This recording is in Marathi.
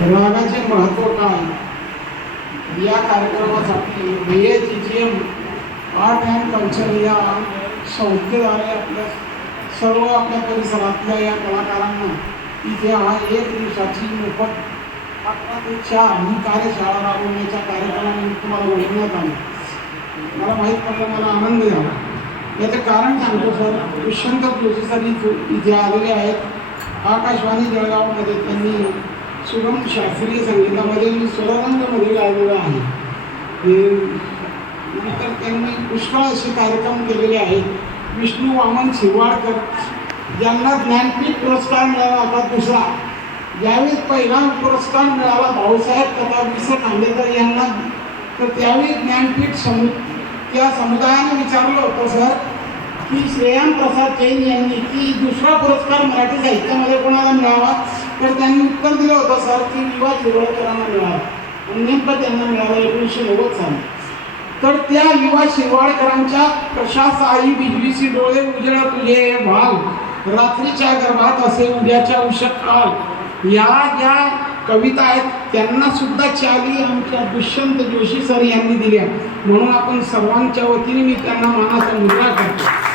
रागाचे महत्त्व काय या कार्यक्रमासाठी BAGGM आर्ट अँड कल्चर या संस्थेद्वारे सर्व आपल्या परिसरातल्या या कलाकारांना इथे हा 1 दिवसाची मोफत 18 ते 4 ही कार्यशाळा राबवण्याच्या कार्यक्रमाने तुम्हाला बोलवण्यात आलं. मला माहीत पडलं, मला आनंद झाला. याचं कारण सांगतो सर. दुष्यंत जोशी सर इथे आलेले आहेत. आकाशवाणी जळगावमध्ये त्यांनी सुगम शास्त्रीय संगीतामध्ये मी स्वररंगमध्ये गायलेलं आहे. नंतर त्यांनी पुष्कळ असे कार्यक्रम केलेले आहेत. विष्णू वामन शिरवाडकर यांना ज्ञानपीठ पुरस्कार मिळाला होता दुसरा. ज्यावेळी पहिला पुरस्कार मिळाला भाऊसाहेब तथा वि. खांडेकर यांना, तर त्यावेळी ज्ञानपीठ त्या समुदायाने विचारलं होतं सर की श्रेयाम प्रसाद जैन यांनी की दुसरा पुरस्कार मराठी साहित्यामध्ये कोणाला मिळावा, तर त्यांनी उत्तर दिलं होतं सर की विवा शिरवाडकरांना मिळाला. नेमकं त्यांना मिळाला 1990 साली. तर त्या विवा शिरवाडकरांच्या कशास आई बिजलीची डोळे उजळ तुझे भाल, रात्रीच्या गर्भात असे उद्याच्या उशक काल, या ज्या कविता आहेत त्यांना सुद्धा चाली आमच्या दुष्यंत जोशी सर यांनी दिल्या. म्हणून आपण सर्वांच्या वतीने मी त्यांना मानाचा मुजरा करतो.